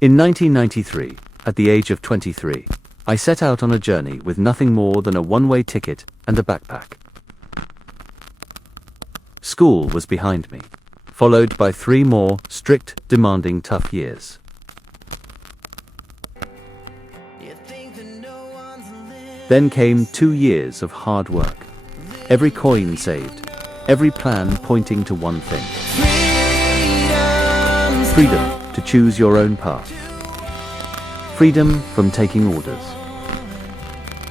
In 1993, at the age of 23, I set out on a journey with nothing more than a one-way ticket and a backpack. School was behind me, followed by 3 more strict, demanding, tough years. Then came 2 years of hard work. Every coin saved, every plan pointing to one thing. Freedom to choose your own path. Freedom from taking orders.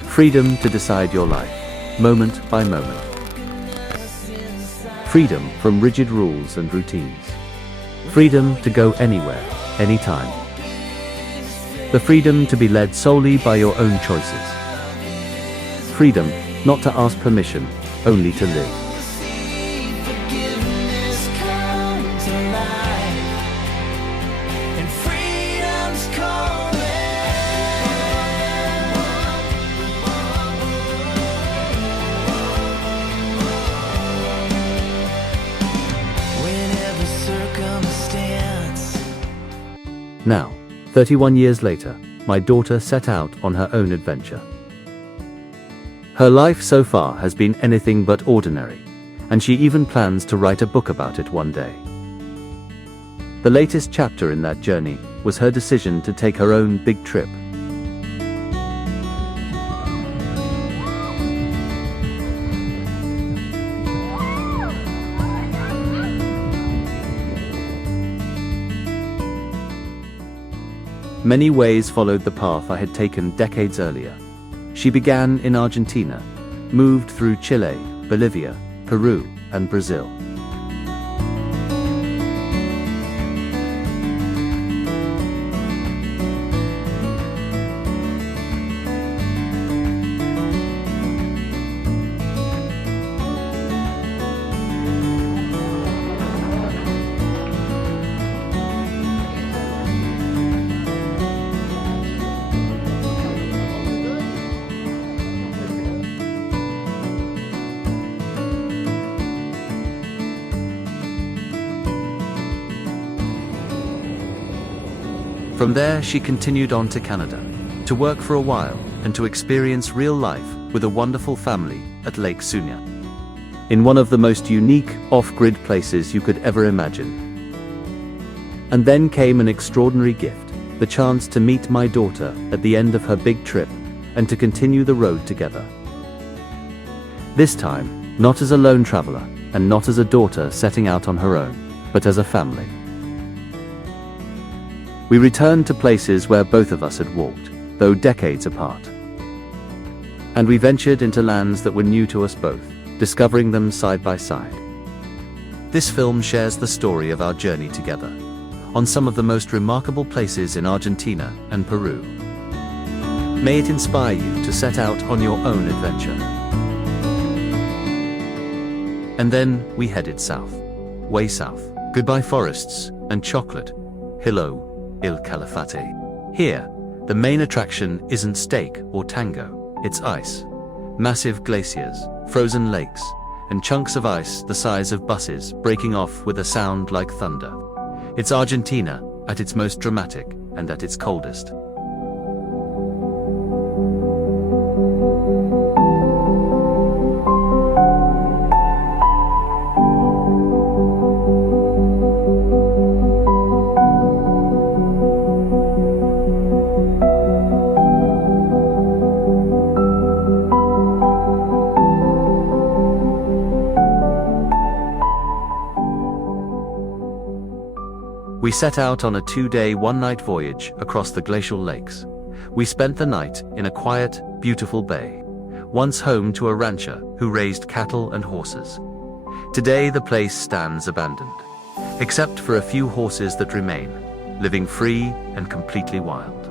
Freedom to decide your life, moment by moment. Freedom from rigid rules and routines. Freedom to go anywhere, anytime. The freedom to be led solely by your own choices. Freedom not to ask permission, only to live. Now, 31 years later, my daughter set out on her own adventure. Her life so far has been anything but ordinary, and she even plans to write a book about it one day. The latest chapter in that journey was her decision to take her own big trip. Many ways followed the path I had taken decades earlier. She began in Argentina, moved through Chile, Bolivia, Peru, and Brazil. From there, she continued on to Canada, to work for a while and to experience real life with a wonderful family at Lake Sunya, in one of the most unique, off-grid places you could ever imagine. And then came an extraordinary gift, the chance to meet my daughter at the end of her big trip and to continue the road together. This time, not as a lone traveler and not as a daughter setting out on her own, but as a family. We returned to places where both of us had walked, though decades apart. And we ventured into lands that were new to us both, discovering them side by side. This film shares the story of our journey together, on some of the most remarkable places in Argentina and Peru. May it inspire you to set out on your own adventure. And then we headed south, way south. Goodbye forests and chocolate. Hello, Il Calafate. Here, the main attraction isn't steak or tango, it's ice. Massive glaciers, frozen lakes, and chunks of ice the size of buses breaking off with a sound like thunder. It's Argentina at its most dramatic and at its coldest. We set out on a 2-day, 1-night voyage across the glacial lakes. We spent the night in a quiet, beautiful bay, once home to a rancher who raised cattle and horses. Today the place stands abandoned, except for a few horses that remain, living free and completely wild.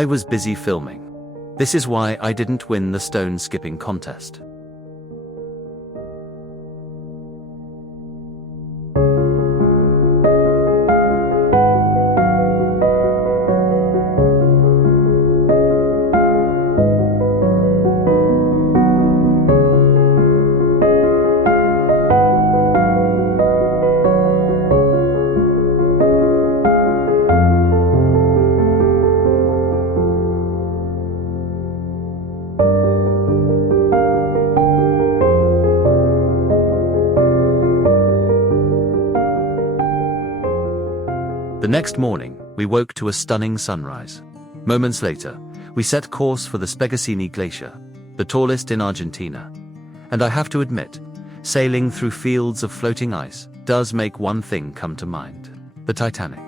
I was busy filming. This is why I didn't win the stone skipping contest. The next morning, we woke to a stunning sunrise. Moments later, we set course for the Spegazzini Glacier, the tallest in Argentina. And I have to admit, sailing through fields of floating ice does make one thing come to mind: the Titanic.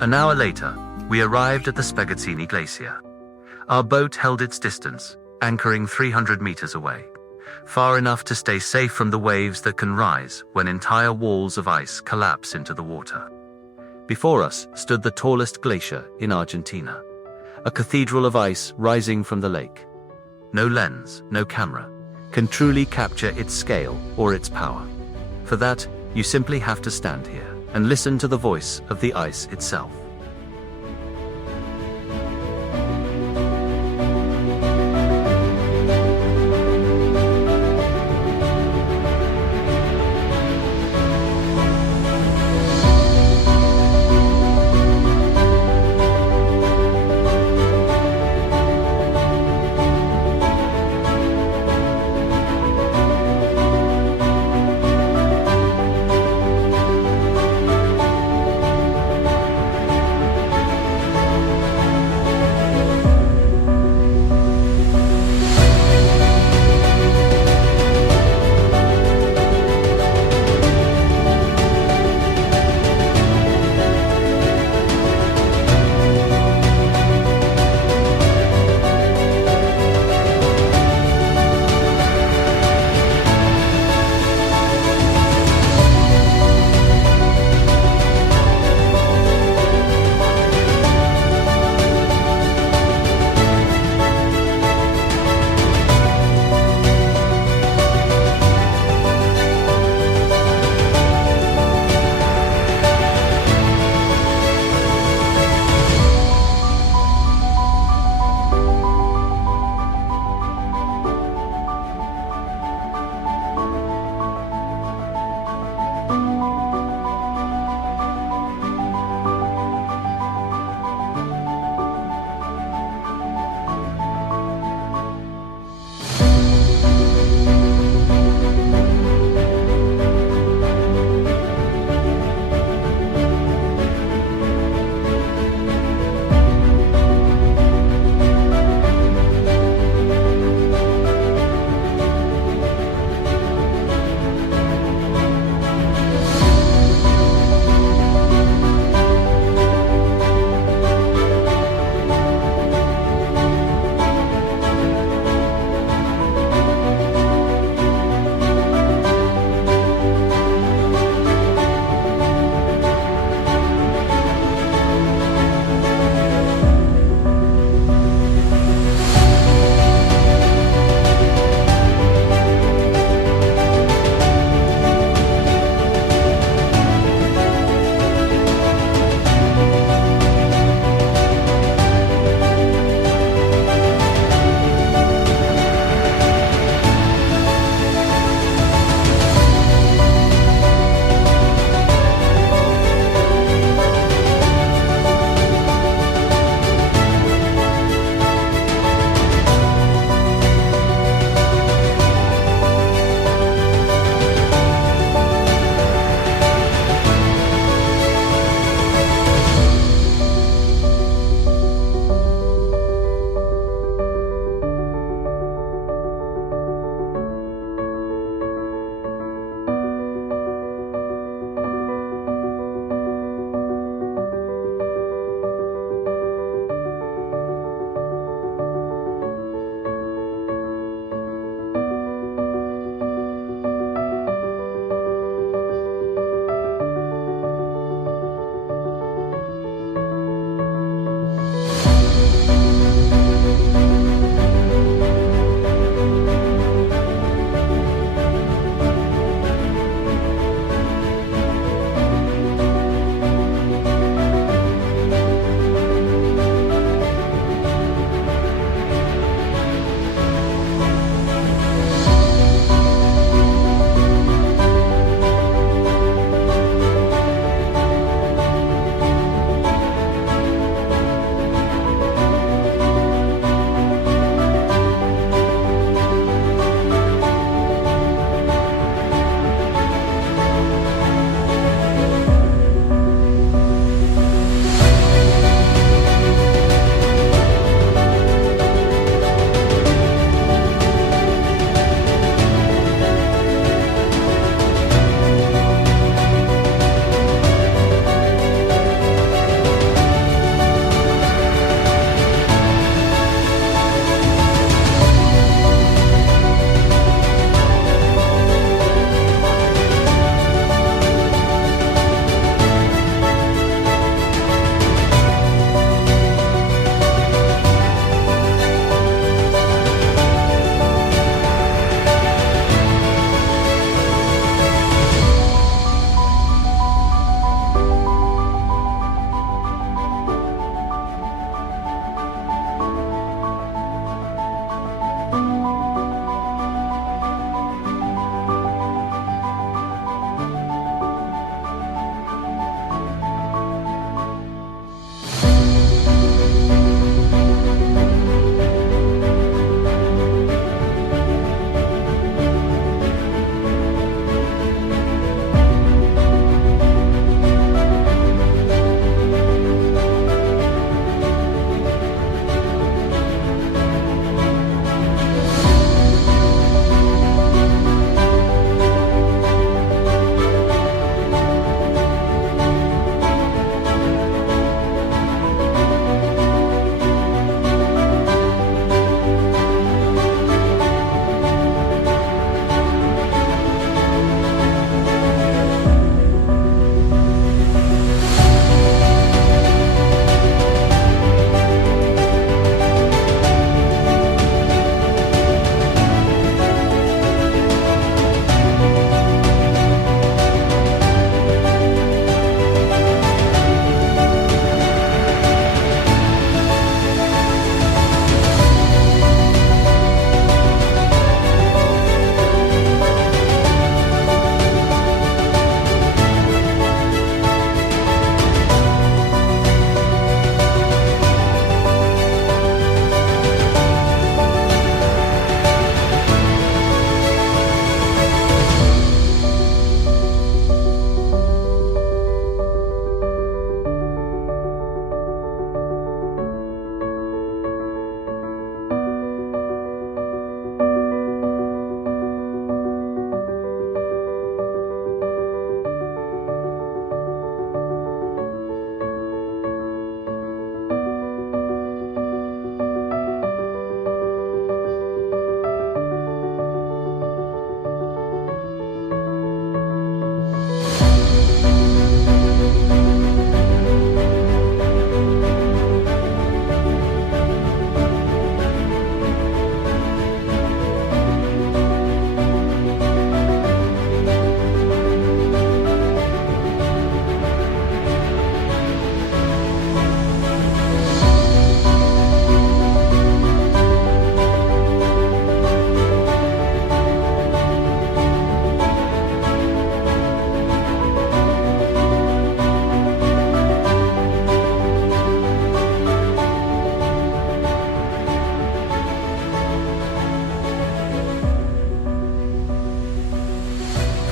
An hour later, we arrived at the Spegazzini Glacier. Our boat held its distance, anchoring 300 meters away, far enough to stay safe from the waves that can rise when entire walls of ice collapse into the water. Before us stood the tallest glacier in Argentina, a cathedral of ice rising from the lake. No lens, no camera, can truly capture its scale or its power. For that, you simply have to stand here and listen to the voice of the ice itself.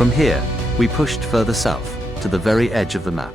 From here, we pushed further south, to the very edge of the map.